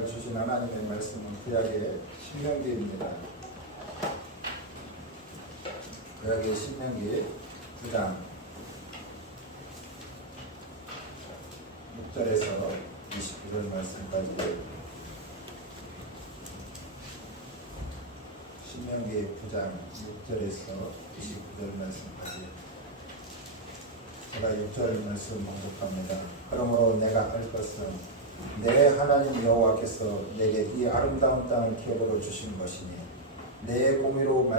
오늘 주신 하나님의 말씀은 구약의 신명기입니다. 구약의 신명기 9장 6절에서 29절 말씀까지, 신명기 9장 6절에서 29절 말씀까지 제가 6절 말씀 봉독합니다. 그러므로 내가 알 것은 내 하나님 여호와께서 내게 이 아름다운 땅을 기업으로 주신 것이니 내 공의로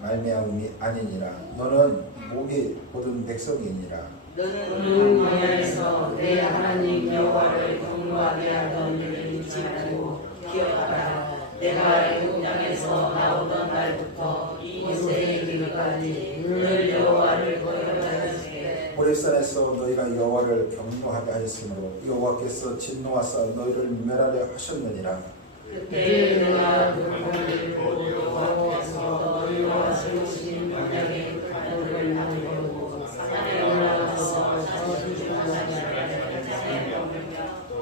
말미암음이 아니니라. 너는 목이 곧은 백성이니라. 너는 광야에서 내 하나님 여호와를 경노하게 하던 일을 잊지 말고 기억하라. 내가 애굽 땅에서 나오던 날부터 이곳에 이르기까지 늘 여호와를 거역하였으니 호렙산에서 너희가 여호와를 경노하게 하였으므로 여호와께서 진노하사 너희를 멸하려 하셨느니라. 그때 내가 눈을 보고 여호와께서 너희와 세우신 언약의 그릇을 나누려고 산에 올라가서 자주 주문하지 말라.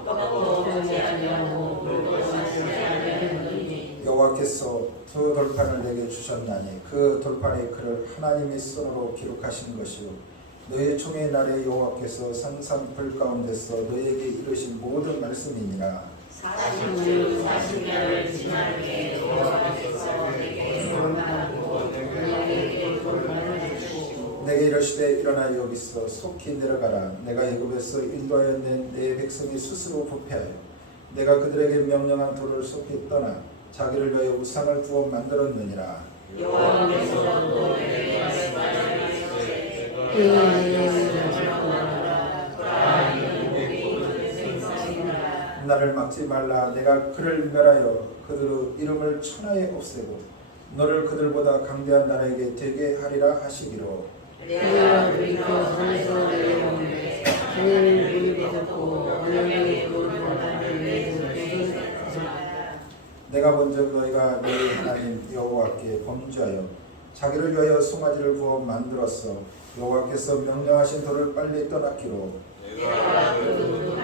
떡도 먹지 아니하고 물도 마시지 아니하였느니 여호와께서 두 돌판을 내게 주셨나니 그 돌판의 글을 하나님의 손으로 기록하신 것이요 너희 총의 날에 여호와께서 산산불 가운데서 너희에게 이르신 모든 말씀이니라. 40년 40년을 지나게 여호와께서 내게 돌만하고 너희에게 돌만을 주시고 내게 이르시되 일어나 여기서 속히 내려가라. 내가 애굽에서 인도하여 낸 내 백성이 스스로 부패하여 내가 그들에게 명령한 도를 속히 떠나 자기를 위하여 우상을 두어 만들었느니라. 여호와께서 또 내게 말씀하시되 나를 막지 말라. 내가 그를 멸하여 그들의 이름을 천하에 없애고 너를 그들보다 강대한 나라에게 되게 하리라 하시기로. 내가 우리가 산에서 내려오는데 그는 우리를 걷고 언약의 돌판을 내고 내가 먼저 너희가 너희 하나님 여호와께 범죄하여 자기를 위하여 송아지를 구워 만들었어. 여호와께서 명령하신 돌을 빨리 떠났기로. 내가 그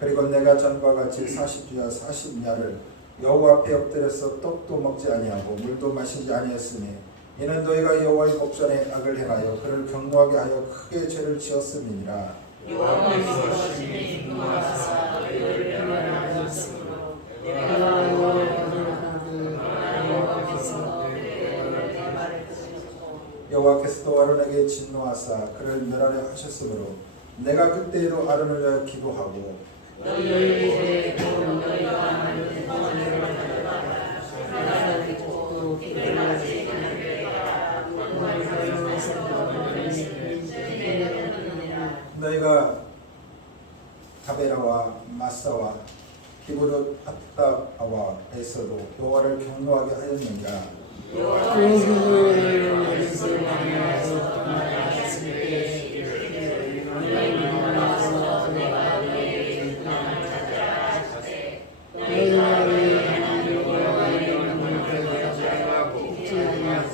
그리고 내가 전과 같이 40주야 40야를 여호와 앞에 엎드려서 떡도 먹지 아니하고 물도 마시지 아니했으니 이는 너희가 여호와의 목전에 악을 행하여 그를 경노하게 하여 크게 죄를 지었음이니라. 여호와께서 심히 분노하사 너희를 멸하셨으므로 내가 여호와께서도 아론에게 진노하사 그를 멸하려 하셨으므로 내가 그때에도 아론을 위하여 기도하고 너희의 너희가 만든 번제를 가져다가 내가 듣고 기도하지 않으리라. 너희가 가베라와 마사와 기브롯 핫다와에서도 여호와를 경노하게 하였느니라. 여호와께서 말씀을 하나서 떠나가셨을 때 너희 만나서 내가 너희에게 평안을 찾으라 하시되 너희가 너희 하나님 여호와의 이름을 가져가고 잊지 아니하고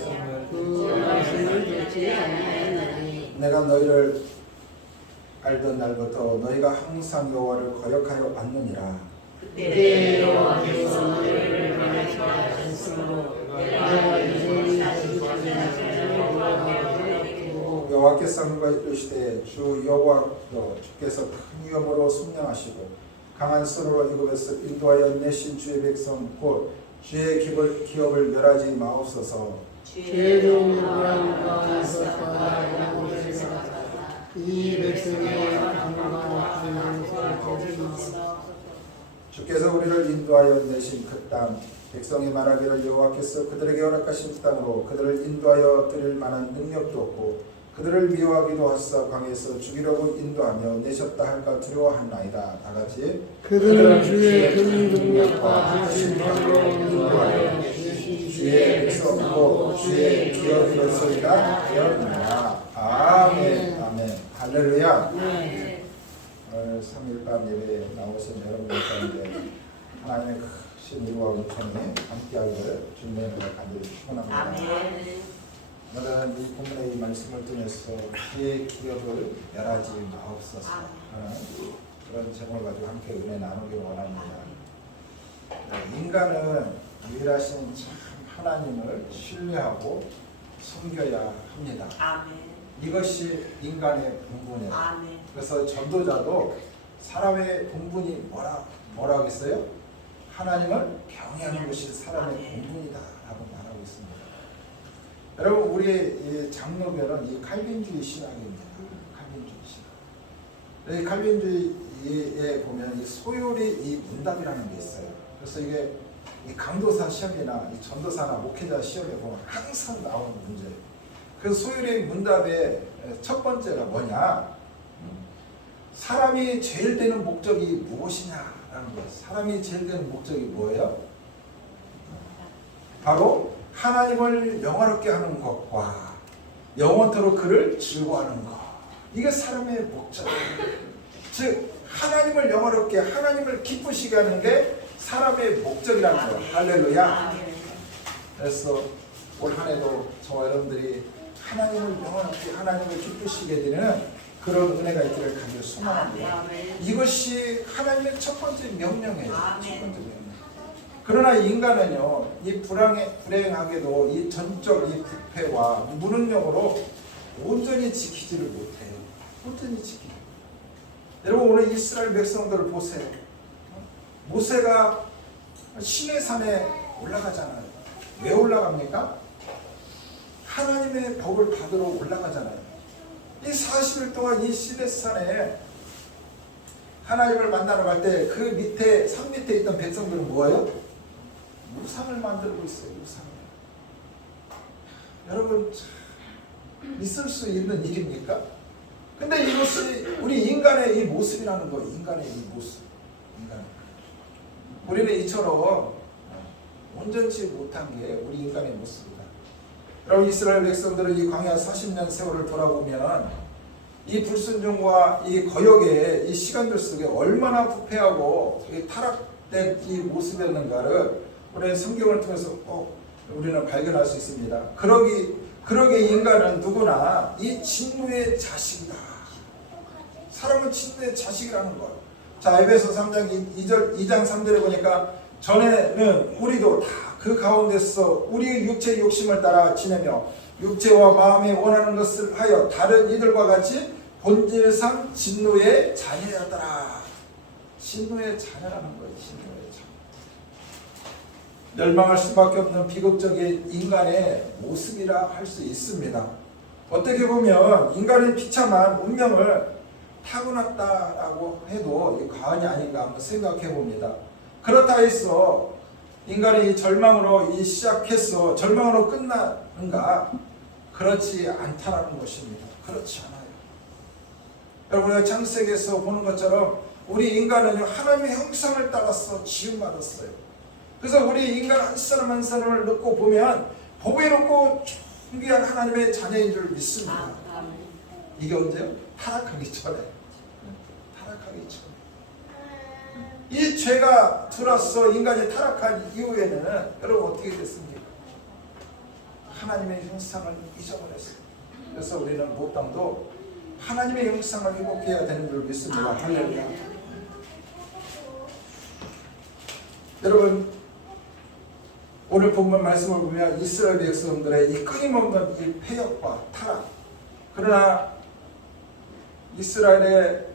그 말씀을 듣지 아니하였나니 내가 너희를 알던 날부터 너희가 항상 여호와를 거역하여 왔느니라. 그때 여호와께서 너희를 멸하지 마셨으므로 내가 이제 다시 찾아내고 여호와께서 하늘과 이르시되 주 여호와여 주께서 큰 위엄으로 순명하시고 강한 손으로 애굽에서 인도하여 내신 주의 백성 곧 주의 기업을 멸하지 마옵소서. 죄로 무함과 있었다 이 백성의 강과 강함을 주께서 우리를 인도하여 내신 그 땅 백성이 말하기를 여호와께서 그들에게 허락하신 땅으로 그들을 인도하여 드릴 만한 능력도 없고 그들을 미워하기도 하사 광야에서 죽이려고 인도하며 내셨다 할까 두려워하나이다. 다같이 그들은 주의 큰 능력과 하신 것으로 인도하여 주의 백성이고 주의 기업이로소이다 되었느니라. 아멘. 아멘. 할렐루야. 오늘 3일밤 예배에 나오신 여러분들 가운데 하나님의 크신 일과 은총이 함께하기를 주님의 은혜로 간절히 축원합니다. 오늘은 이 본문의 이 말씀을 통해서 그의 기업을 멸하지 마옵소서 하는 그런 제목을 가지고 함께 은혜 나누기를 원합니다. 인간은 유일하신 참 하나님을 신뢰하고 숨겨야 합니다. 아멘. 이것이 인간의 본분이에요. 아멘. 그래서 전도자도 사람의 본분이 뭐라고 했어요? 하나님을 경외하는 것이 사람의 본분이다라고 말하고 있습니다. 여러분, 우리의 이 장로교는 이 칼빈주의 신학입니다. 칼빈주의 신학. 이 칼빈주의에 보면 이 소요리 이 문답이라는 게 있어요. 그래서 이게 이 강도사 시험이나 이 전도사나 목회자 시험에 보면 항상 나오는 문제예요. 그래서 소요리 문답의 첫 번째가 뭐냐? 사람이 제일 되는 목적이 무엇이냐라는 거예요. 사람이 제일 되는 목적이 뭐예요? 바로 하나님을 영화롭게 하는 것과 영원토록 그를 즐거워하는 것. 이게 사람의 목적이에요. 즉 하나님을 영화롭게, 하나님을 기쁘시게 하는 게 사람의 목적이라는 거예요. 할렐루야. 그래서 올 한 해도 저와 여러분들이 하나님을 영화롭게, 하나님을 기쁘시게 되는 그런 은혜가 있기를 간절히 소망합니다. 이것이 하나님의 첫 번째 명령이에요. 첫 번째 명령. 그러나 인간은요, 이 불행하게도 이 전적 이 부패와 무능력으로 온전히 지키지를 못해요. 온전히 지키지. 여러분, 오늘 이스라엘 백성들을 보세요. 모세가 시내산에 올라가잖아요. 왜 올라갑니까? 하나님의 법을 받으러 올라가잖아요. 이 40일 동안 이 시내산에 하나님을 만나러 갈 때 그 밑에, 산 밑에 있던 백성들은 뭐예요? 우상을 만들고 있어요. 우상을. 여러분, 있을 수 있는 일입니까? 근데 이것이 우리 인간의 이 모습이라는 거예요. 인간의 이 모습. 우리는 이처럼 온전치 못한 게 우리 인간의 모습이다. 여러분, 이스라엘 백성들은 이 광야 40년 세월을 돌아보면 이 불순종과 이 거역의 이 시간들 속에 얼마나 부패하고 타락된 이 모습이었는가를 우리는 성경을 통해서 꼭 우리는 발견할 수 있습니다. 그러기 인간은 누구나 이 진노의 자식이다. 사람은 진노의 자식이라는 거예요. 자, 에베소 3장 2장 3절에 보니까 전에는 우리도 다 그 가운데서 우리 육체의 욕심을 따라 지내며 육체와 마음이 원하는 것을 하여 다른 이들과 같이 본질상 진노의 자녀였더라. 진노의 자녀라는 거예요. 진노의 자녀. 멸망할 수밖에 없는 비극적인 인간의 모습이라 할 수 있습니다. 어떻게 보면 인간의 비참한 운명을 타고났다라고 해도 과언이 아닌가 한번 생각해 봅니다. 그렇다 해서 인간이 이 절망으로 시작해서 절망으로 끝나는가? 그렇지 않다라는 것입니다. 그렇지 않아요. 여러분, 창세기에서 보는 것처럼 우리 인간은 하나님의 형상을 따라서 지음받았어요. 그래서 우리 인간 한 사람 한 사람을 놓고 보면 보배롭고 존귀한 하나님의 자녀인 줄 믿습니다. 이게 언제요? 타락하기 전에. 타락하기 전에. 이 죄가 들어서 인간이 타락한 이후에는 여러분 어떻게 됐습니까? 하나님의 형상을 잊어버렸어요. 그래서 우리는 무엇보다도 하나님의 형상을 회복해야 되는 줄 믿습니다. 할렐루야. 여러분, 오늘 본문 말씀을 보면 이스라엘 백성들의 이 끊임없는 이 패역과 타락, 그러나 이스라엘의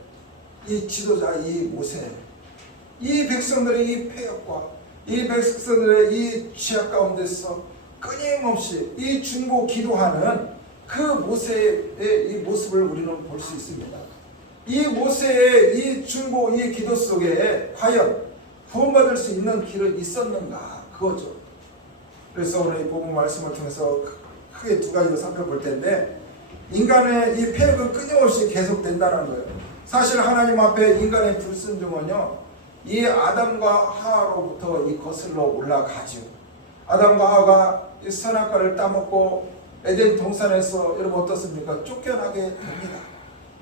이 지도자 이 모세, 이 백성들의 이 패역과 이 백성들의 이 죄악 가운데서 끊임없이 이 중보 기도하는 그 모세의 이 모습을 우리는 볼 수 있습니다. 이 모세의 이 중보 이 기도 속에 과연 구원받을 수 있는 길은 있었는가? 그거죠. 그래서 오늘 이 본문 말씀을 통해서 크게 두 가지로 살펴볼 텐데, 인간의 이 패역은 끊임없이 계속된다는 거예요. 사실 하나님 앞에 인간의 불순종은요, 이 아담과 하와로부터 이 거슬러 올라가죠. 아담과 하와가 이 선악과를 따먹고 에덴 동산에서 여러분 어떻습니까? 쫓겨나게 됩니다.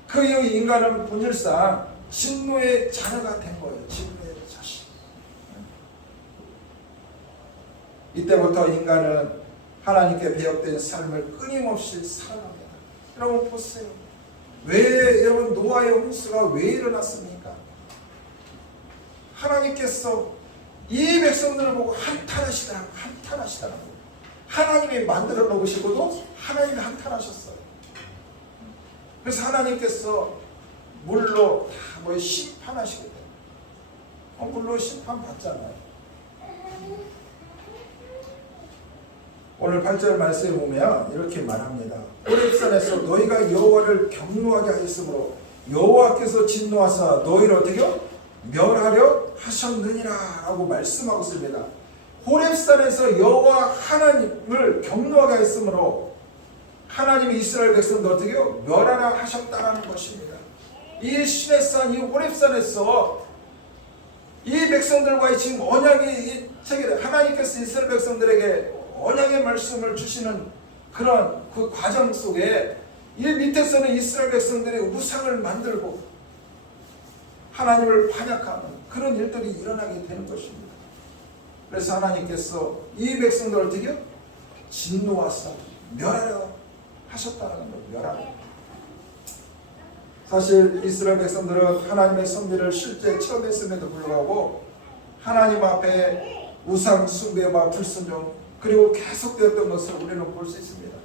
그 이후 인간은 본질상 진노의 자녀가 된 거예요. 진노의 자식. 이때부터 인간은 하나님께 배역된 삶을 끊임없이 살아갑니다. 여러분 보세요. 왜 여러분 노아의 홍수가 왜 일어났습니까? 하나님께서 이 백성들을 보고 한탄하시더라고. 하나님이 만들어 놓으시고도 하나님이 한탄하셨어요. 그래서 하나님께서 물로 다 심판하시게 돼요. 물로 심판 받잖아요. 오늘 8절 말씀에 보면 이렇게 말합니다. 호렙산에서 너희가 여호와를 경노하게 하였으므로 여호와께서 진노하사 너희를 어떻게 멸하려 하셨느니라 라고 말씀하고 있습니다. 호렙산에서 여호와 하나님을 경노하게 했으므로 하나님이 이스라엘 백성들 어떻게 멸하라 하셨다는 것입니다. 이 시내산, 이 호렙산에서 이 백성들과의 지금 언약이 체결돼 하나님께서 이스라엘 백성들에게 언약의 말씀을 주시는 그런 그 과정 속에 이 밑에서는 이스라엘 백성들이 우상을 만들고 하나님을 반역하는 그런 일들이 일어나게 되는 것입니다. 그래서 하나님께서 이 백성들을 어떻게 진노하사 멸하려 하셨다는 겁니다. 멸하려. 사실 이스라엘 백성들은 하나님의 섭리를 실제 체험했음에도 불구하고 하나님 앞에 우상 숭배와 불순종 그리고 계속되었던 것을 우리는 볼 수 있습니다.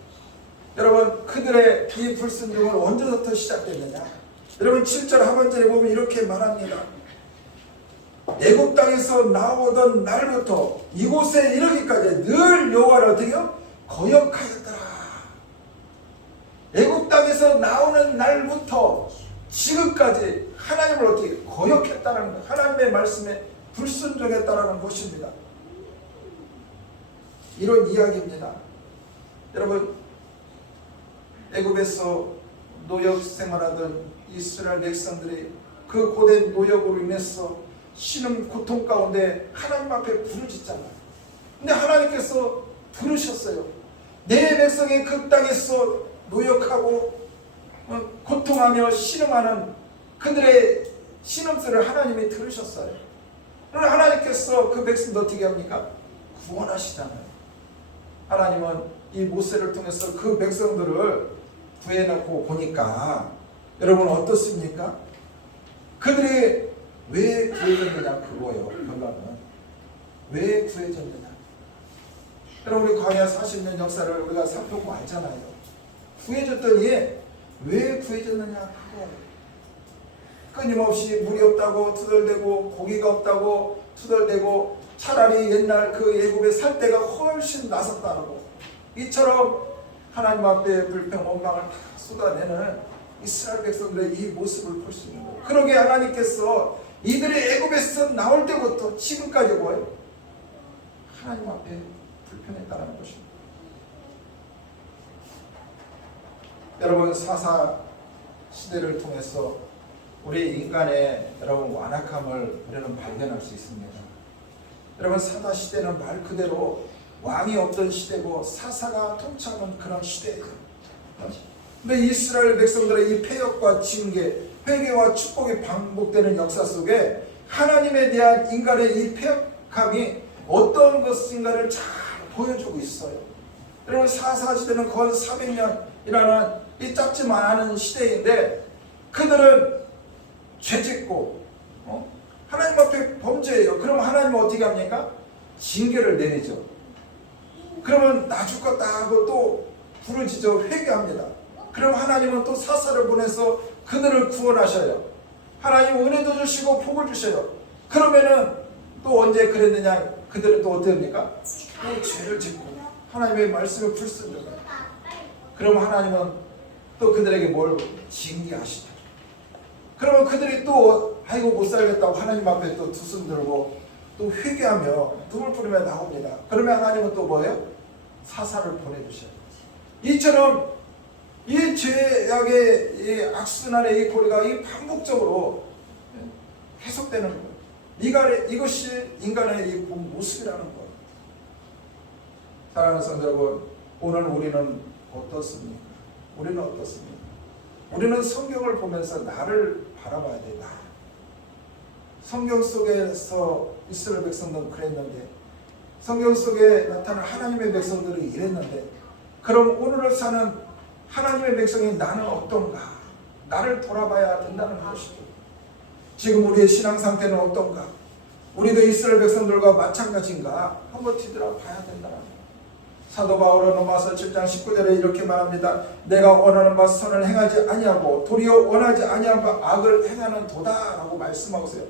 여러분 그들의 이 불순종은 언제부터 시작됐느냐? 여러분 7절 하반절에 보면 이렇게 말합니다. 애굽 땅에서 나오던 날부터 이곳에 이르기까지 늘 여호와를 어떻게 거역하였더라. 애굽 땅에서 나오는 날부터 지금까지 하나님을 어떻게 거역했다는 것, 하나님의 말씀에 불순종했다는 것입니다. 이런 이야기입니다. 여러분 애굽에서 노역 생활하던 이스라엘 백성들이 그 고된 노역으로 인해서 신음 고통 가운데 하나님 앞에 부르짖잖아요. 근데 하나님께서 들으셨어요. 내 백성이 그 땅에서 노역하고 고통하며 신음하는 그들의 신음소리를 하나님이 들으셨어요. 그러나 하나님께서 그 백성들 어떻게 합니까? 구원하시잖아요. 하나님은 이 모세를 통해서 그 백성들을 구해놓고 보니까 여러분 어떻습니까? 그들이 왜 구해졌느냐 그거예요. 결론은 왜 구해졌느냐. 여러분 우리 광야 40년 역사를 우리가 살펴보고 알잖아요. 구해졌더니 왜 구해졌느냐 그거예요. 끊임없이 물이 없다고 투덜대고 고기가 없다고 투덜대고 차라리 옛날 그 애굽에 살 때가 훨씬 나섰다고 이처럼 하나님 앞에 불평 원망을 다 쏟아내는 이스라엘 백성들의 이 모습을 볼 수 있는 거예요. 그러게 하나님께서 이들이 애굽에서 나올 때부터 지금까지 뭐예요? 하나님 앞에 불평했다는 것입니다. 여러분 사사 시대를 통해서 우리 인간의 여러분 완악함을 우리는 발견할 수 있습니다. 여러분 사사 시대는 말 그대로 왕이 없던 시대고 사사가 통치하는 그런 시대예요. 근데 이스라엘 백성들의 이 패역과 징계, 회개와 축복이 반복되는 역사 속에 하나님에 대한 인간의 이 패역함이 어떤 것인가를 잘 보여주고 있어요. 여러분 사사 시대는 건 400년이라는 이 짧지만 않은 시대인데 그들은 죄짓고 하나님 앞에 범죄해요. 그럼 하나님은 어떻게 합니까? 징계를 내리죠. 그러면 나 죽겠다 하고 또 부르짖어 회개합니다. 그럼 하나님은 또 사사를 보내서 그들을 구원하셔요. 하나님 은혜도 주시고 복을 주셔요. 그러면은 또 언제 그랬느냐? 그들은 또 어떻게 합니까? 또 죄를 짓고 하나님의 말씀을 불순종해요. 그럼 하나님은 또 그들에게 뭘 징계하시죠. 그러면 그들이 또 아이고 못 살겠다고 하나님 앞에 또 두 손 들고 또 회개하며 눈물 뿌리며 나옵니다. 그러면 하나님은 또 뭐예요? 사사를 보내주셔요. 이처럼 이 죄악의 이 악순환의 이 고리가 이 반복적으로 계속되는 거예요. 이것이 인간의 이 본 모습이라는 거예요. 사랑하는 성도 여러분, 오늘 우리는 어떻습니까? 우리는 어떻습니까? 우리는 성경을 보면서 나를 바라봐야 돼. 나. 성경 속에서 이스라엘 백성들은 그랬는데 성경 속에 나타난 하나님의 백성들이 이랬는데, 그럼 오늘을 사는 하나님의 백성이 나는 어떤가? 나를 돌아봐야 된다는 것이죠. 지금 우리의 신앙 상태는 어떤가? 우리도 이스라엘 백성들과 마찬가지인가? 한번 뒤돌아봐야 된다는 거예요. 사도 바울은 로마서 7장 19절에 이렇게 말합니다. 내가 원하는 바 선을 행하지 아니하고 도리어 원하지 아니한 바 악을 행하는 도다라고 말씀하고 있어요.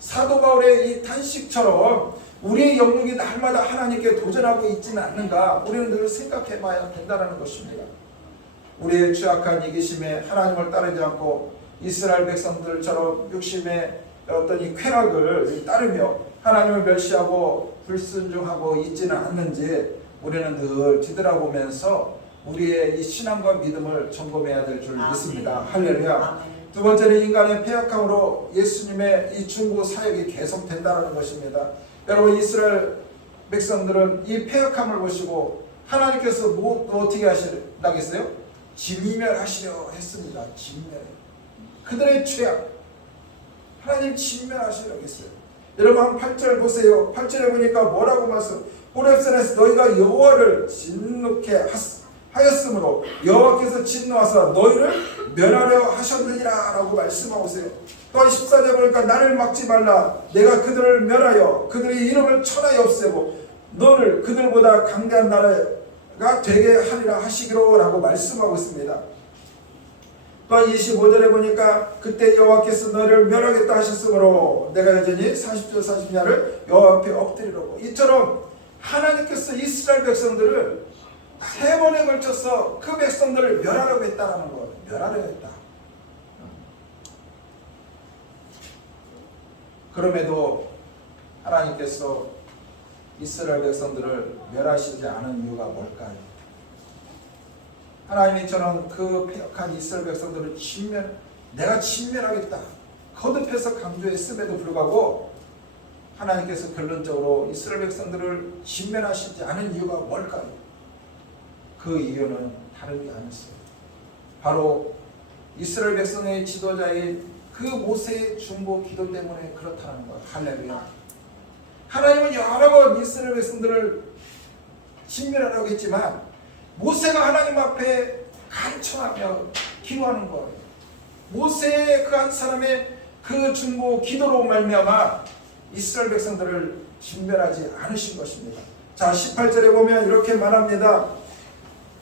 사도 바울의 이 탄식처럼 우리의 영역이 날마다 하나님께 도전하고 있지는 않는가? 우리는 늘 생각해 봐야 된다는 것입니다. 우리의 취약한 이기심에 하나님을 따르지 않고 이스라엘 백성들처럼 육심의 어떤 이 쾌락을 따르며 하나님을 멸시하고 불순종하고 있지는 않는지 우리는 늘 뒤돌아보면서 우리의 이 신앙과 믿음을 점검해야 될 줄 믿습니다. 할렐루야. 두 번째는 인간의 패역함으로 예수님의 이 중보 사역이 계속된다는 것입니다. 여러분, 이스라엘 백성들은 이 패역함을 보시고 하나님께서 어떻게 하시라겠어요? 진멸하시려 했습니다. 진멸. 그들의 죄악 하나님 진멸하시려고 했어요. 여러분, 한 8절 보세요. 8절에 보니까 뭐라고 말씀? 호렙산에서 너희가 여호와를 진노케 하였으므로 여호와께서 진노하사 너희를 멸하려 하셨느니라 라고 말씀하고 있어요. 또한 14절에 보니까 나를 막지 말라. 내가 그들을 멸하여 그들의 이름을 천하에 없애고 너를 그들보다 강대한 나라가 되게 하리라 하시기로 라고 말씀하고 있습니다. 또한 25절에 보니까 그때 여호와께서 너를 멸하겠다 하셨으므로 내가 여전히 40절 40야를 여호와 앞에 엎드리라고. 이처럼 하나님께서 이스라엘 백성들을 3번에 걸쳐서 그 백성들을 멸하려고 했다는 거예요. 멸하려고 했다. 그럼에도 하나님께서 이스라엘 백성들을 멸하시지 않은 이유가 뭘까요? 하나님이 저는 그 패역한 이스라엘 백성들을 내가 진멸하겠다 거듭해서 강조했음에도 불구하고 하나님께서 결론적으로 이스라엘 백성들을 진멸하시지 않은 이유가 뭘까요? 그 이유는 다름이 아니었어요. 바로 이스라엘 백성의 지도자인 그 모세의 중보 기도 때문에 그렇다는 거예요. 할렐루야. 하나님은 여러 번 이스라엘 백성들을 진멸하려고 했지만 모세가 하나님 앞에 간청하며 기도하는 거예요. 모세의 그 한 사람의 그 중보 기도로 말미암아 이스라엘 백성들을 진멸하지 않으신 것입니다. 자, 18절에 보면 이렇게 말합니다.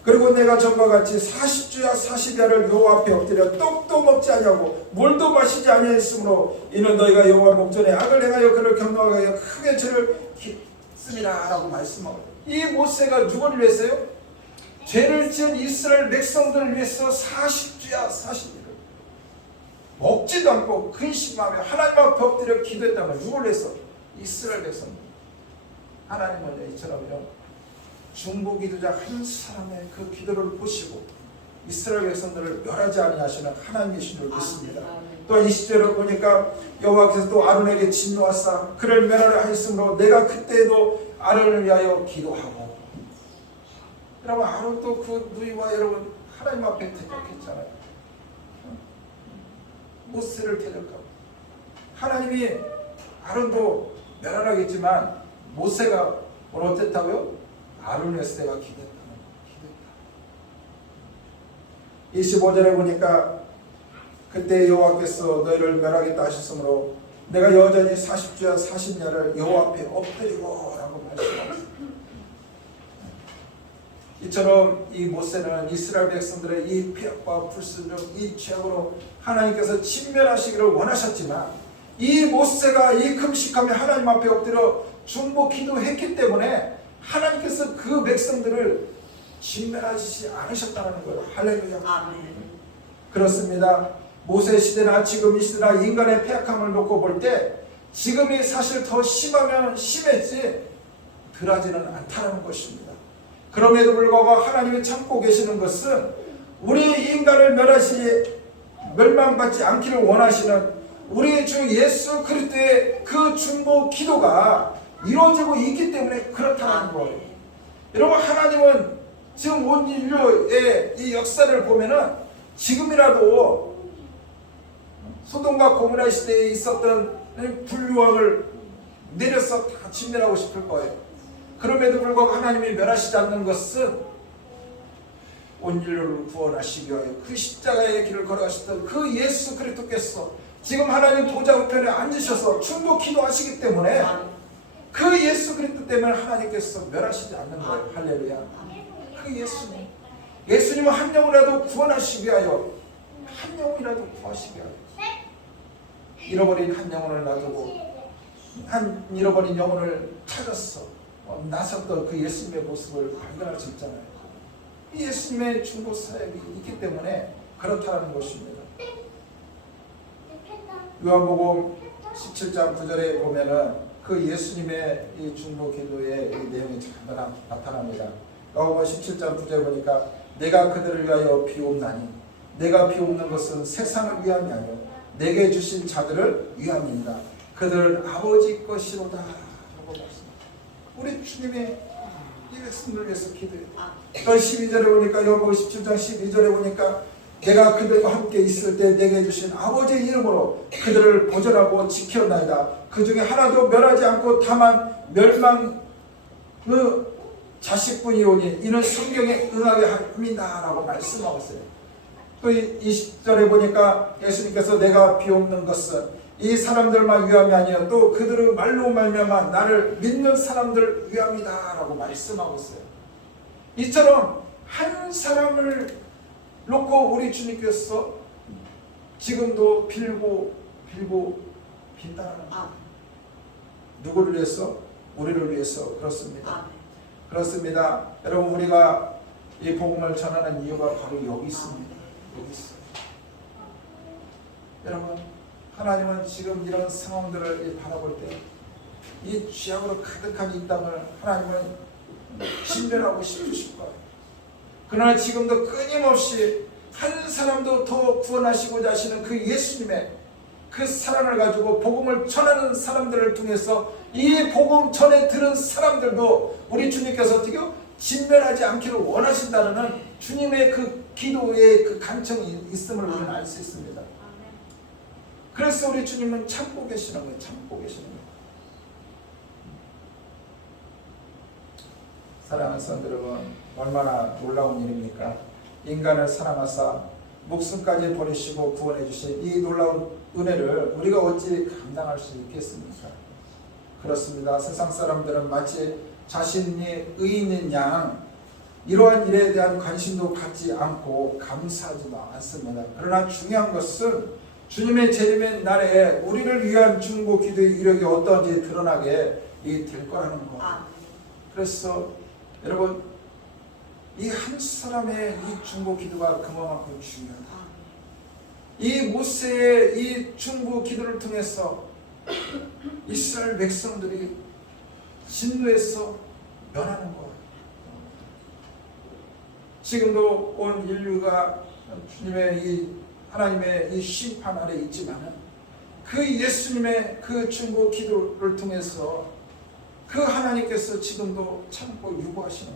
그리고 내가 전과 같이 40주야 40야를 여호와 앞에 엎드려 떡도 먹지 아니하고 물도 마시지 아니하였으므로 이는 너희가 여호와 목전에 악을 행하여 그를 경노하게 하여 크게 죄를 짓음이라 라고 말씀하고, 이 모세가 누구를 위해서요? 죄를 지은 이스라엘 백성들을 위해서 40주야 40야를 먹지도 않고 근심하며 하나님 앞에 엎드려 기도했다면 누구를 위해서? 이스라엘 백성들. 하나님은 이처럼요 중보 기도자 한 사람의 그 기도를 보시고 이스라엘 백성들을 멸하지 아니하시는 하나님이신 줄 믿습니다. 또한 20절을 보니까 여호와께서 또 아론에게 진노하사 그를 멸하려 하였으므로 내가 그때도 아론을 위하여 기도하고. 여러분, 아론도 그 누이와 여러분 하나님 앞에 대적했잖아요. 모세를 대적하고 하나님이 아론도 멸하라겠지만 모세가 뭘 어땠다고요? 아론을 위해서 내가 기도했다. 25절에 보니까 그때 여호와께서 너희를 멸하겠다 하셨으므로 내가 여전히 40주야 40야를 여호와 앞에 엎드리고 라고 말씀하셨습니다. 이처럼 이 모세는 이스라엘 백성들의 이 폐역과 불순종, 이 죄악으로 하나님께서 진멸하시기를 원하셨지만 이 모세가 이 금식하며 하나님 앞에 엎드려 중보 기도했기 때문에 하나님께서 그 백성들을 진멸하시지 않으셨다는 거예요. 할렐루야. 아멘. 그렇습니다. 모세 시대나 지금 이 시대나 인간의 패역함을 놓고 볼 때 지금이 사실 더 심하면 심했지 덜하지는 않다는 것입니다. 그럼에도 불구하고 하나님이 참고 계시는 것은 우리 인간을 멸망받지 않기를 원하시는 우리 주 예수 그리스도의 그 중보 기도가 이루어지고 있기 때문에 그렇다는 거예요. 여러분, 하나님은 지금 온 인류의 이 역사를 보면은 지금이라도 소돔과 고모라 시대에 있었던 불유황을 내려서 다 진멸하고 싶을 거예요. 그럼에도 불구하고 하나님이 멸하시지 않는 것은 온 인류를 구원하시기 위하여 그 십자가의 길을 걸어가셨던 그 예수 그리스도께서 지금 하나님 보좌 우편에 앉으셔서 충고 기도하시기 때문에 그 예수 그리스도 때문에 하나님께서 멸하시지 않는 거예요. 할렐루야. 그 예수님은 한 영이라도 구원하시기 위하여, 한 영이라도 구하시기 위하여 잃어버린 한 영혼을 놔두고 한 잃어버린 영혼을 찾았어 나섰던 그 예수님의 모습을 발견할 수 있잖아요. 이 예수님의 중보 사역이 있기 때문에 그렇다는 것입니다. 요한복음 17장 9절에 보면은 그 예수님의 이 중보 기도의 이 내용이 잘 나타납니다. 요한복음 17장 9절에 보니까 내가 그들을 위하여 비옵나니 내가 비옵는 것은 세상을 위함이 아니요 내게 주신 자들을 위함입니다. 그들은 아버지 것이로다 라고 말씀합니다. 우리 주님의 이 백성들을 위해서 기도해요. 12절에 보니까 요한복음 17장 12절에 보니까 내가 그들과 함께 있을 때 내게 주신 아버지의 이름으로 그들을 보존하고 지켰나이다. 그 중에 하나도 멸하지 않고 다만 멸망의 자식뿐이오니 이는 성경에 응하게 합니다 라고 말씀하고 있어요. 또 20절에 보니까 예수님께서 내가 비옵는 것은 이 사람들만 위함이 아니라 또 그들의 말로 말미암아 나를 믿는 사람들 위함이다 라고 말씀하고 있어요. 이처럼 한 사람을 놓고 우리 주님께서 지금도 빌고 빈다는 누구를 위해서? 우리를 위해서. 그렇습니다. 그렇습니다. 여러분 우리가 이 복음을 전하는 이유가 바로 여기 있습니다. 여기 있어요. 여러분 하나님은 지금 이런 상황들을 바라볼 때 이 죄악으로 가득한 이 땅을 하나님은 진멸하고 싶으실 거예요. 그러나 지금도 끊임없이 한 사람도 더 구원하시고자 하시는 그 예수님의 그 사랑을 가지고 복음을 전하는 사람들을 통해서 이 복음 전에 들은 사람들도 우리 주님께서 어떻게 진멸하지 않기를 원하신다는 주님의 그 기도의 그 간청이 있음을 우리는 알 수 있습니다. 그래서 우리 주님은 참고 계시는 거예요. 참고 계시는 거예요. 사랑하는 성도 여러분, 얼마나 놀라운 일입니까? 인간을 사랑하사 목숨까지 버리시고 구원해 주신 이 놀라운 은혜를 우리가 어찌 감당할 수 있겠습니까? 그렇습니다. 세상 사람들은 마치 자신이 의인인 양 이러한 일에 대한 관심도 갖지 않고 감사하지도 않습니다. 그러나 중요한 것은 주님의 재림의 날에 우리를 위한 중보 기도의 이력이 어떤지 드러나게 될 거라는 것. 그래서 여러분 이 한 사람의 이 중보 기도가 그만큼 중요하다. 이 모세의 이 중보 기도를 통해서 이스라엘 백성들이 진노에서 면하는 것. 지금도 온 인류가 주님의 이 하나님의 이 심판 아래 있지만은 그 예수님의 그 중보 기도를 통해서 그 하나님께서 지금도 참고 유보하시는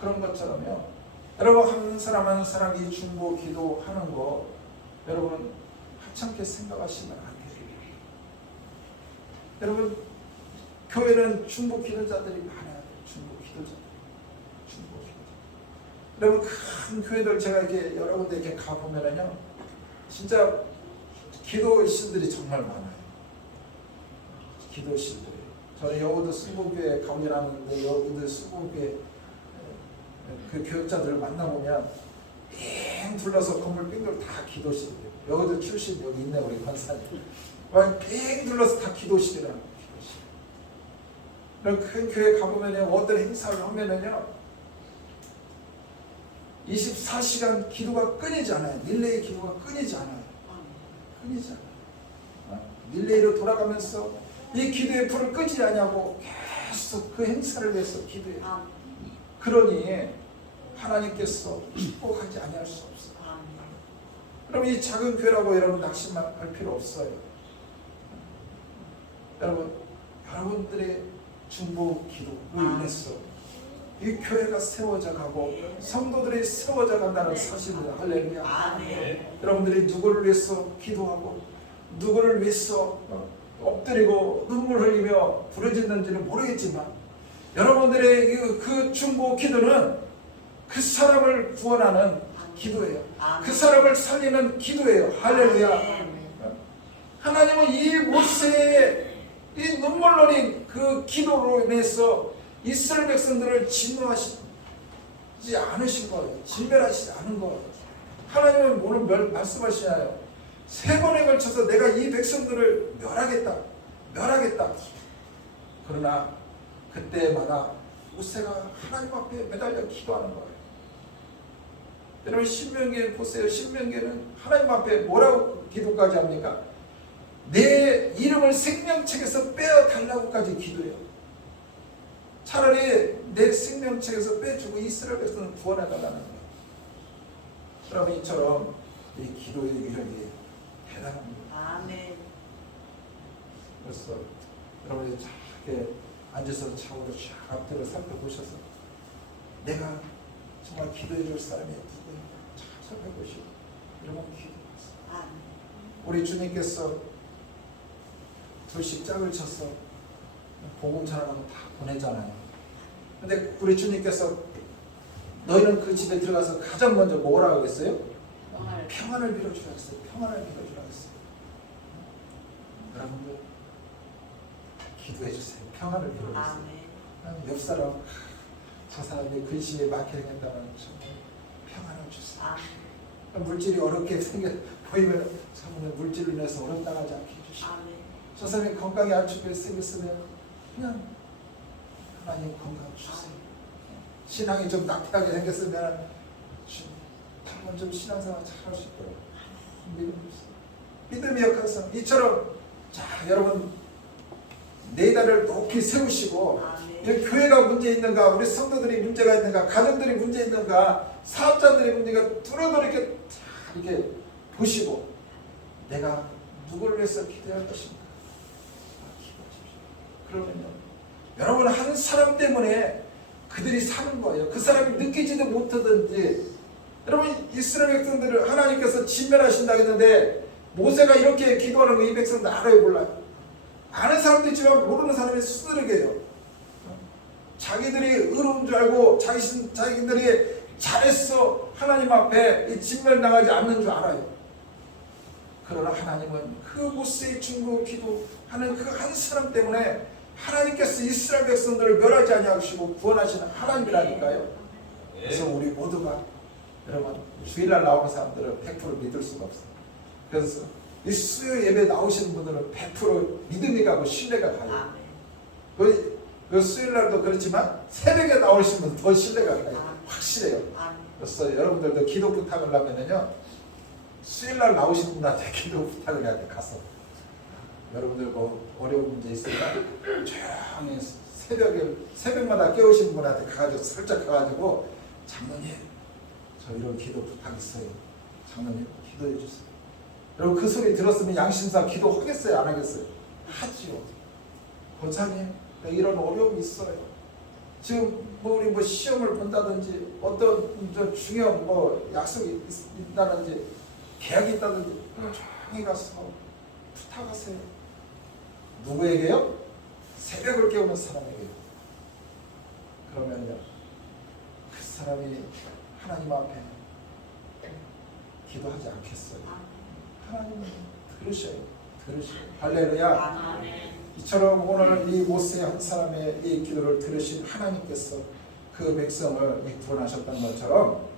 그런 것처럼요. 여러분 한 사람 한 사람 이 중보 기도하는 거 여러분 하찮게 생각하시면 안 돼요. 여러분 교회는 중보 기도자들이 많아요. 중보 기도자. 여러분 큰 교회들 제가 이렇게 여러 군데 이렇게 가보면은요 진짜 기도실들이 정말 많아요. 기도실들이. 저는 여의도 수보교회 가운데라는데 여의도 수보교회 그 교육자들을 만나보면 빙 둘러서 건물 빙 다 기도실이에요. 여의도 출신 여기 있네 우리 권사님. 빙 둘러서 다 기도실이라는 기도실. 그럼 큰 교회 가보면요 어떤 행사를 하면은요 24시간 기도가 끊이지 않아요. 릴레이 기도가 끊이지 않아요. 끊이지 않아요. 릴레이로 돌아가면서 이 기도의 불을 끄지 않냐고 계속 그 행사를 위해서 기도해요. 그러니 하나님께서 축복하지 아니할 수 없어요. 그럼 이 작은 교회라고 여러분 낙심할 필요 없어요. 여러분들의 중보 기도로 인해서 이 교회가 세워져 가고 성도들이 세워져 간다는 사실입니다. 할렐루야. 여러분들이 누구를 위해서 기도하고 누구를 위해서 엎드리고 눈물 흘리며 부르짖는지는 모르겠지만 여러분들의 그 중보 기도는 그 사람을 구원하는 기도예요. 그 사람을 살리는 기도예요. 할렐루야. 하나님은 이 모세의 이 눈물 어린 그 기도로 인해서 이스라엘 백성들을 진노하시지 않으신 거예요. 진멸하시지 않은 거예요. 하나님은 오늘 말씀하시나요? 3번에 걸쳐서 내가 이 백성들을 멸하겠다. 그러나 그때마다 모세가 하나님 앞에 매달려 기도하는 거예요. 여러분 신명기에 보세요. 신명기에는 하나님 앞에 뭐라고 기도까지 합니까? 내 이름을 생명책에서 빼어달라고까지 기도해요. 차라리 내 생명책에서 빼주고 이스라엘 백성을 구원해달라는 거예요. 여러분 이처럼 이 기도의 위력이 대단합니다. 아멘. 그래서 여러분이 작게 앉아서 차후로 쫙 앞뒤를 살펴보셔서 내가 정말 기도해 줄 사람이 누구인가 잘 살펴보시고 여러분 기도하세요. 아멘. 우리 주님께서 둘씩 짝을 쳐서 복음 전하는 거 다 보내잖아요. 근데 우리 주님께서 너희는 그 집에 들어가서 가장 먼저 뭐라고 했어요? 평안을 빌어주라 했어요. 평안을 빌어주라 했어요. 여러분들 기도해 주세요. 평안을 빌어주세요. 아멘. 옆 사람 저 사람이 근심에 막혀 있다면 평안을 주세요. 아멘. 물질이 어렵게 보이면 참 물질로 인해서 어렵 당하지 않게 해주시고 아멘. 저 사람이 건강이 안 좋게 생겼으면 그냥 하나님 건강 주세요. 신앙이 좀 낙태하게 생겼으면 한번 좀 신앙생활 잘 할 수 있도록 믿음이 역할상 이처럼 자 여러분 내 다리를 높이 세우시고 여기 교회가 문제 있는가 우리 성도들이 문제가 있는가 가정들이 문제 있는가 사업자들의 문제가 뚜렷하게 이렇게 보시고 내가 누구를 위해서 기도할 것인가 그러면요 여러분 한 사람 때문에 그들이 사는 거예요. 그 사람이 느끼지도 못하든지 여러분 이스라엘 백성들을 하나님께서 진멸하신다 했는데 모세가 이렇게 기도하는 거 이 백성들 알아요 몰라요? 아는 사람도 있지만 모르는 사람이 수두룩해요. 자기들이 의로운 줄 알고 자기들이 잘했어 하나님 앞에 이 진멸당하지 않는 줄 알아요. 그러나 하나님은 그 모세의 중보 기도하는 그 한 사람 때문에 하나님께서 이스라엘 백성들을 멸하지 아니하시고 구원하시는 하나님이라니까요. 그래서 우리 모두가 여러분 주일날 나오는 사람들은 100% 믿을 수가 없어요. 그래서 이 수요 예배 나오시는 분들은 100% 믿음이 가고 신뢰가 가요. 그 수요일날도 그렇지만 새벽에 나오시는 분은 더 신뢰가 가요. 확실해요. 그래서 여러분들도 기도 부탁을 하면은요 수요일날 나오시는 분한테 기도 부탁을 해야 돼. 가서 여러분들 뭐 어려운 문제 있으면 조용히 새벽마다 깨우시는 분한테 가가지고 살짝 가가지고 장로님 저 이런 기도 부탁 있어요. 장로님 기도해 주세요. 여러분 그 소리 들었으면 양심상 기도하겠어요? 안 하겠어요? 하지요. 권사님 이런 어려움이 있어요. 지금 우리 시험을 본다든지 어떤 중요한 약속이 있다든지 계약이 있다든지 조용히 가서 부탁하세요. 누구에게요? 새벽을 깨우는 사람에게요. 그러면요 그 사람이 하나님 앞에 기도하지 않겠어요? 하나님은 들으셔요. 할렐루야. 이처럼 오늘 이 모세 한 사람의 이 기도를 들으신 하나님께서 그 백성을 구원하셨던 것처럼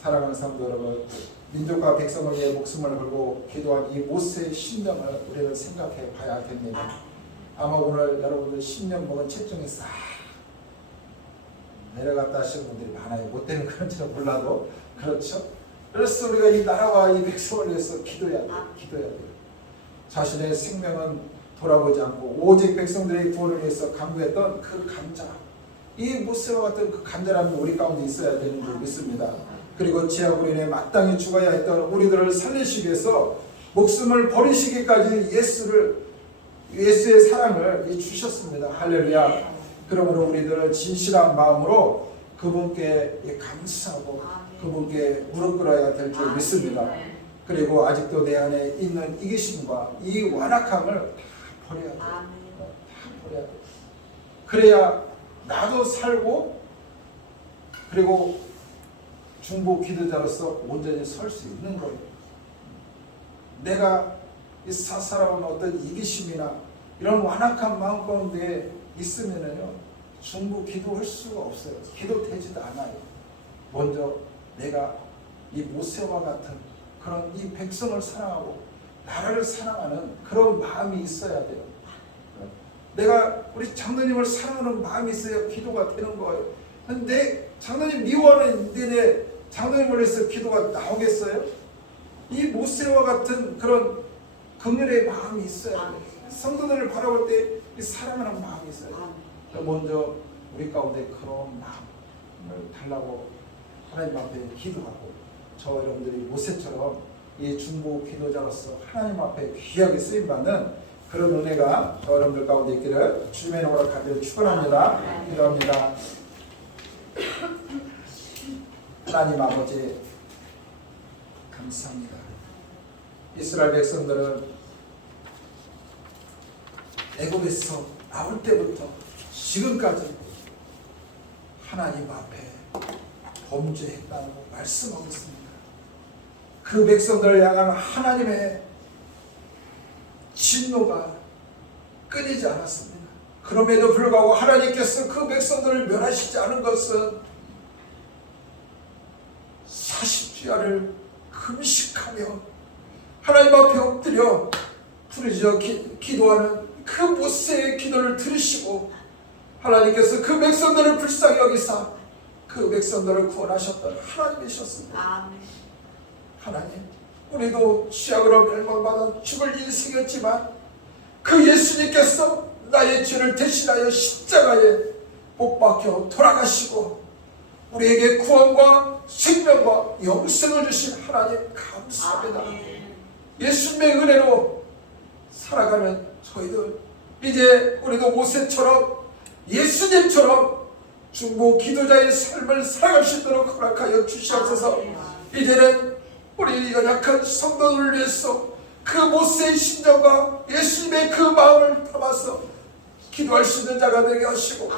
사랑하는 성도 여러분 민족과 백성을 위해 목숨을 걸고 기도한 이 모세의 신명을 우리는 생각해 봐야 됩니다. 아마 오늘 여러분들 10년 먹은 체중이 싹 내려갔다 하시는 분들이 많아요. 못 되는 그런지는 몰라도 그렇죠. 그래서 우리가 이 나라와 이 백성을 위해서 기도해야 돼요. 자신의 생명은 돌아보지 않고 오직 백성들의 구원을 위해서 간구했던 그 간절 이 모세와 같은 그 간절함이 우리 가운데 있어야 되는 줄 믿습니다. 그리고 죄악으로 인해 마땅히 죽어야 했던 우리들을 살리시기 위해서 목숨을 버리시기까지 예수의 사랑을 주셨습니다. 할렐루야. 그러므로 우리들은 진실한 마음으로 그분께 감사하고 그분께 무릎 꿇어야 될 줄 믿습니다. 그리고 아직도 내 안에 있는 이기심과 이 완악함을 다 버려야 돼요. 다 버려야 돼요. 그래야 나도 살고 그리고 중보 기도자로서 온전히 설 수 있는 거예요. 내가 이 사사로운 어떤 이기심이나 이런 완악한 마음 가운데 있으면은요 중보 기도할 수가 없어요. 기도되지도 않아요. 먼저 내가 이 모세와 같은 그런 이 백성을 사랑하고 나라를 사랑하는 그런 마음이 있어야 돼요. 내가 우리 장로님을 사랑하는 마음이 있어야 기도가 되는 거예요. 근데 장로님 미워하는 내 장로님을 위해서 기도가 나오겠어요? 이 모세와 같은 그런 긍휼의 마음이 있어야 돼요. 성도들을 바라볼 때 이 사랑하는 마음이 있어요. 먼저 우리 가운데 그런 마음을 달라고 하나님 앞에 기도하고, 저 여러분들이 모세처럼 이 중보 기도자로서 하나님 앞에 귀하게 쓰임받는 그런 은혜가 저 여러분들 가운데 있기를 주님의 이름으로 간절히 축원합니다. 기도합니다. 하나님 아버지 감사합니다. 이스라엘 백성들은 애굽에서 나올 때부터 지금까지 하나님 앞에 범죄했다고 말씀하고 있습니다. 그 백성들을 향한 하나님의 진노가 끊이지 않았습니다. 그럼에도 불구하고 하나님께서 그 백성들을 멸하시지 않은 것은 40주야를 금식하며 하나님 앞에 엎드려 부르짖어 기도하는 그 모세의 기도를 들으시고 하나님께서 그 백성들을 불쌍히 여기사 그 백성들을 구원하셨던 하나님이셨습니다. 하나님, 우리도 취약으로 멸망받아 죽을 인생이었지만 그 예수님께서 나의 죄를 대신하여 십자가에 못 박혀 돌아가시고 우리에게 구원과 생명과 영생을 주신 하나님 감사합니다. 예수님의 은혜로 살아가는 저희들, 이제 우리도 모세처럼 예수님처럼 중보 기도자의 삶을 살아갈 수 있도록 허락하여 주시옵소서. 이제는 우리 연약한 성도들을 위해서 그 모세의 심정과 예수님의 그 마음을 담아서 기도할 수 있는 자가 되게 하시고,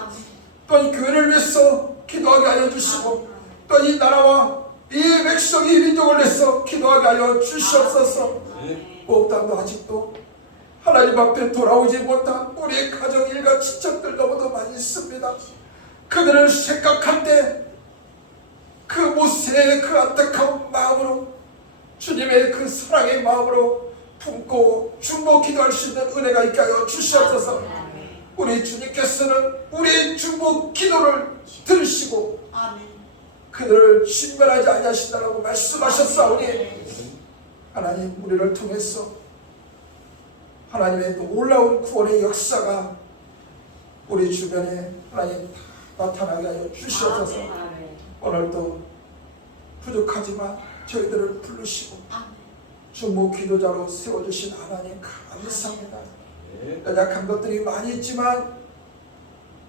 또 이 교회를 위해서 기도하게 하여 주시고, 또 이 나라와 이 백성 이 민족을 위해서 기도하게 하여 주시옵소서. 무엇보다도 아직도 하나님 앞에 돌아오지 못한 우리의 가정 일가 친척들 너무도 많이 있습니다. 그들을 생각할 때 그 모세의 그 안타까운 마음으로, 주님의 그 사랑의 마음으로 품고 중보 기도할 수 있는 은혜가 있게 하여 주시옵소서. 우리 주님께서는 우리의 중보 기도를 들으시고 그들을 신멸하지 아니하신다라고 말씀하셨사오니, 하나님 우리를 통해서 하나님의 놀라운 구원의 역사가 우리 주변에 하나님 나타나게 하여 주시옵소서. 오늘도 부족하지만 저희들을 부르시고 중보 기도자로 세워주신 하나님 감사합니다. 연약한 것들이 많이 있지만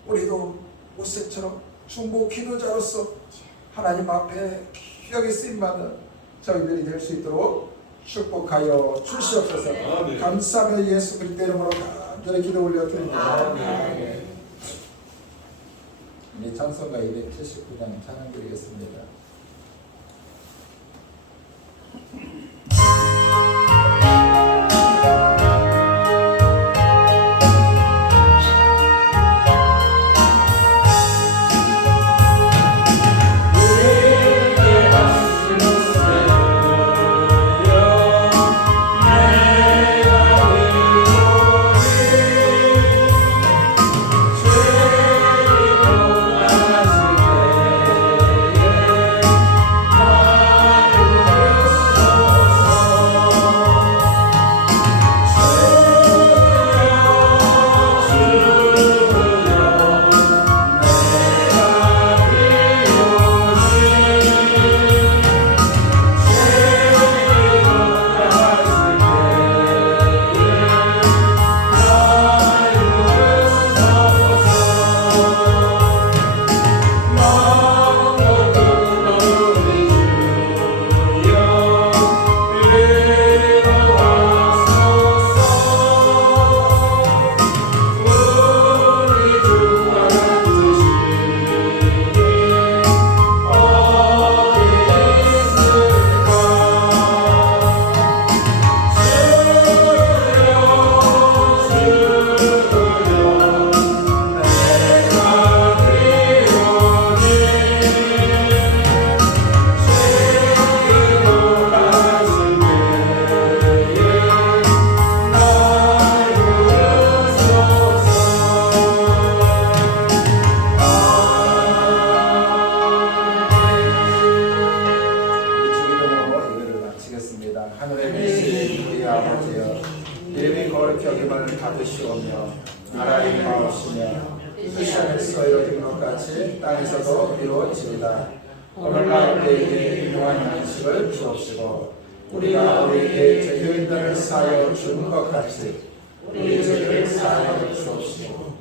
우리도 모세처럼 중보 기도자로서 하나님 앞에 귀하게 쓰임받는 저희들이 될 수 있도록 축복하여 주시옵소서. 감사하며 예수 그리스도의 이름으로 간절히 기도 올려드립니다. 이제 찬송가 279장 찬양 드리겠습니다. Yeah. 하시며 이름이 거룩히 여김을 받으시오며 나라의 마옵시며 뜻이 하늘에서 이루어진 것 같이 땅에서도 이루어지이다. 오늘날 우리에게 일용할 양식을 주옵시고 우리가 우리에게 죄인들을 사하여 준 것 같이 우리 죄를 사하여 주옵시고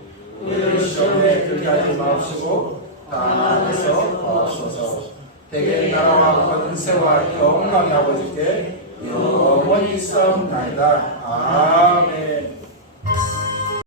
우리를 시험에 들게 하지 마옵시고 다만 악에서 구하옵소서. 대개 나라와 권세와 영광이 아버지께 영원히 있사옵나이다. 아멘.